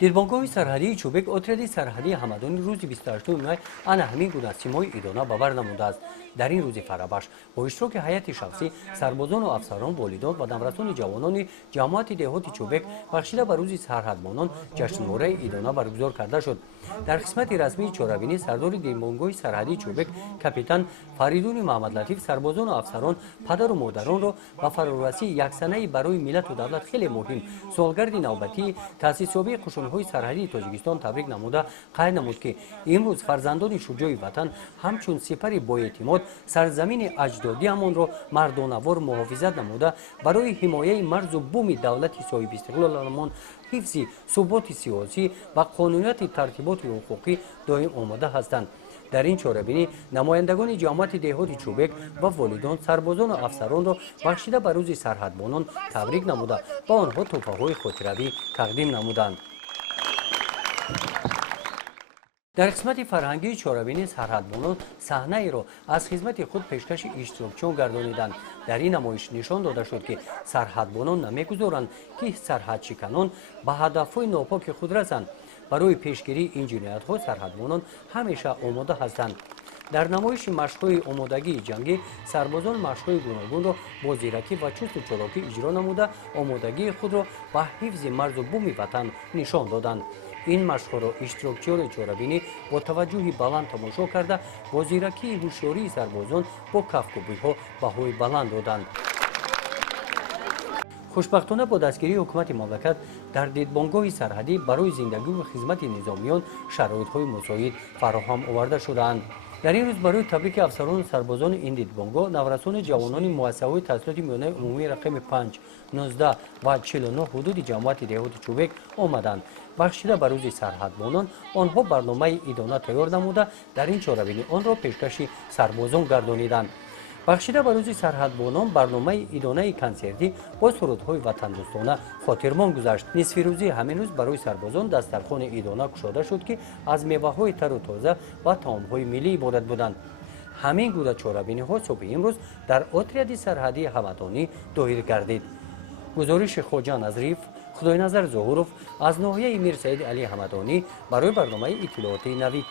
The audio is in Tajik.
дидбонгоҳи сарҳадии чӯбек отряди сарҳадии ҳамадонӣ рӯзи 28 май ана ҳамин гуна симои идона ба бар намудааст. дар ин рӯзи фарабаш бо иштироки ҳайати шахсӣ сарбозону афсарон волидон ва наврасони ҷавонони ҷамоати деҳоти чӯбек бахшида ба рӯзи сарҳадбонон ҷашнвораи идона баргузор карда шуд. дар қисмати расмии чорабинӣ сардори дидбонгоҳи сарҳадии чӯбек капитан фаридуни маҳмадлатиф сарбозону афсарон падару модаронро ба фарорасии яксанаи барои миллату давлат хеле муҳим солгарди навбатии таъсисёбии қушунҳои сарҳадии тоҷикистон табрик намуда қайд намуд, ки имрӯз фарзандони шуҷои ватан ҳамчун сипари боэътимод сарзамини аҷдодиамонро мардонавор муҳофизат намуда барои ҳимояи марзу буми давлати соҳибистиқлоламон ҳифзи суботи сиёсӣ ва қонунияти тартиботи ҳуқуқӣ доим омода ҳастанд. дар ин чорабинӣ намояндагони ҷамоати деҳоти чӯбек ва волидон сарбозону афсаронро бахшида ба рӯзи сарҳадбонон табрик намуда ба онҳо тӯҳфаҳои хотиравӣ тақдим намуданд. дар қисмати фарҳангии чорабинӣ сарҳадбонон саҳнаеро аз хизмати худ пешкаши иштирокчиён гардониданд. дар ин намоиш нишон дода шуд, ки сарҳадбонон намегузоранд, ки сарҳадшиканон ба ҳадафҳои нопоки худ расанд. барои пешгирии ин ҷиноятҳо сарҳадбонон ҳамеша омода ҳастанд. дар намоиши машқҳои омодагии ҷангӣ сарбозон машқҳои гуногунро бо зиракӣ ва чусту чолокӣ иҷро намуда омодагии худро ба ҳифзи марзу буми ватан нишон доданд. ин машқҳоро иштирокчиёни чорабинӣ бо таваҷҷӯҳи баланд тамошо карда бо зиракии ҳушёрии сарбозон бо кафкӯбиҳо баҳои баланд доданд. хушбахтона бо дастгирии ҳукумати мамлакат дар дидбонгоҳи сарҳадӣ барои зиндагию хизмати низомиён шароитҳои мусоид фароҳам оварда шудаанд. дар ин рӯз барои табрики афсарону сарбозони ин дидбонгоҳ наврасони ҷавонони муассисаҳои таҳсилоти миёнаи умумии рақами 5, 19 ва 49 ҳудуди ҷамоати деҳоти чӯбек омаданд. бахшида ба рӯзи сарҳадбонон онҳо барномаи идона тайёр намуда дар ин чорабинӣ онро пешкаши сарбозон гардониданд. бахшида ба рӯзи сарҳадбонон барномаи идонаи консертӣ бо сурудҳои ватандӯстона хотирмон гузашт. нисфирӯзии ҳамин рӯз барои сарбозон дастархони идона кушода шуд, ки аз меваҳои тару тоза ва таомҳои миллӣ иборат буданд. ҳамин гуна чорабиниҳо субҳи имрӯз дар отряди сарҳадии ҳамадонӣ доир гардид. гузориши хоҷа назриф, худойназар зуҳуров аз ноҳияи мир Саиди Алии Ҳамадонӣ барои барномаи иттилооти навӣ.